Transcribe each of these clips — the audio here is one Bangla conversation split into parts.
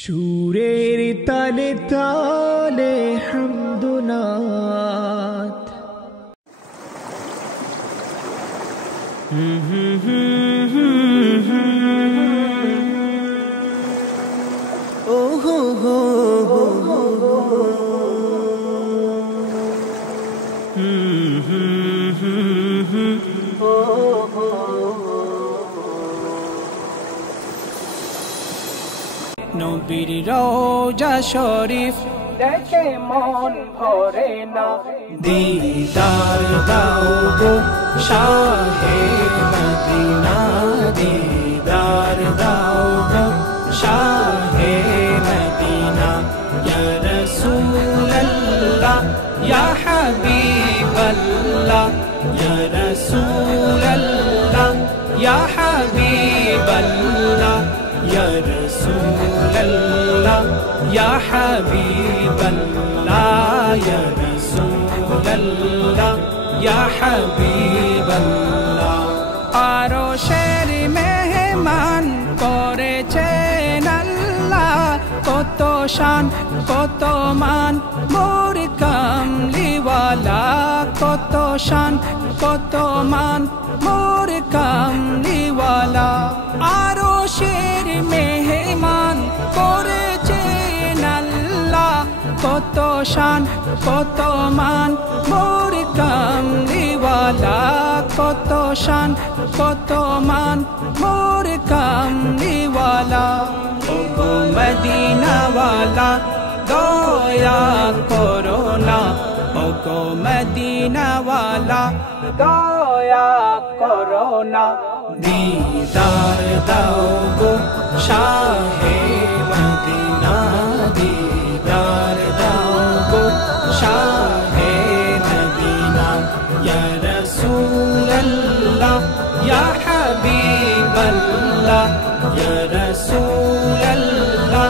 সুরের তালে তালে হামদুনাত ও হো হো হো নবীর রওজা শরীফ দেখে মন ভরে না, দিদার দাও গো শাহে মদিনা, দিদার দাও গো শাহে মদিনা। ইয়া রাসূলুল্লাহ ইয়া হাবিবাল্লাহ, ইয়া রাসূলুল্লাহ ইয়া হাবিবাল্লাহ, ইয়া রাসূলুল্লাহ ইয়া হাবিবাল্লাহ, ইয়া রাসূলুল্লাহ ইয়া হাবিবাল্লাহ। আরশের মেহমান করেছেন আল্লাহ, কত শান কত মান মোর কামলিওয়ালা, কত শান কত মান মোর কামলিওয়ালা। আরশের মেহমান করেছেন আল্লাহ, কত শান কত মান মোর কামলিওয়ালা, কত শান কত মান মোর কামলিওয়ালা। ওগো মদিনাওয়ালা দয়া করো না, ওগো মদিনাওয়ালা দয়া করো না। দিদার দাও গো শাহে মদিনা, দিদার দাও গো শাহে মদিনা। ইয়া রাসূলুল্লাহ ইয়া হাবিবাল্লাহ, ইয়া রাসূলুল্লাহ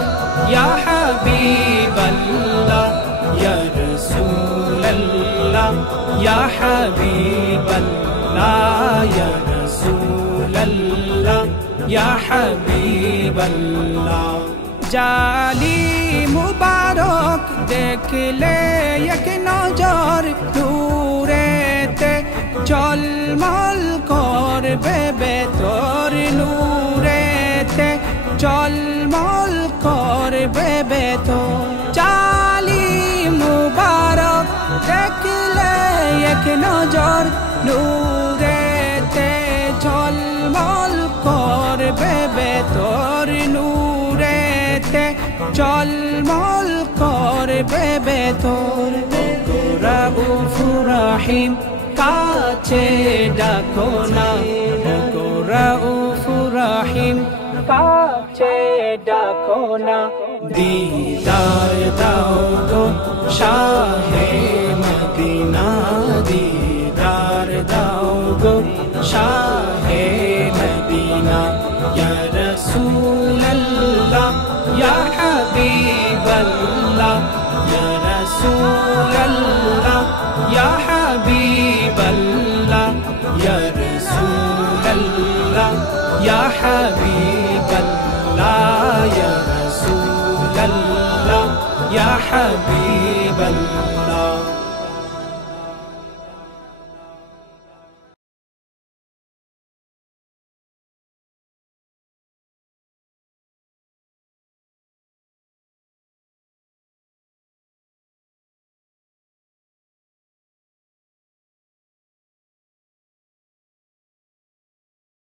ইয়া হাবিবাল্লাহ, ইয়া রাসূলুল্লাহ ইয়া হাবিবাল্লাহ, ইয়া রাসূলুল্লাহ ইয়া হাবিবাল্লাহ। জালি মুবারক দেখলে এক নজর, নূরেতে ঝলমল করবে বেতর, নূরেতে ঝলমল করবে বেতর। জালি মুবারক দেখলে এক নজর, নূরেতে ঝলমল করবে বেতর, নূরেতে ঝলমল করবে বেতর। ওগো রাউফুর রহিম কাছে ডাকো না, ওগো রাউফুর রহিম কাছে ডাকো না। দিদার দাও গো শাহে মদিনা, দিদার দাও গো শাহে মদিনা। ইয়া রাসূলুল্লাহ ইয়া হাবিবাল্লাহ, ইয়া রাসূলুল্লাহ ইয়া হাবিবাল্লাহ, ইয়া রাসূলুল্লাহ ইয়া হাবিবাল্লাহ, ইয়া রাসূলুল্লাহ ইয়া হাবিবাল্লাহ।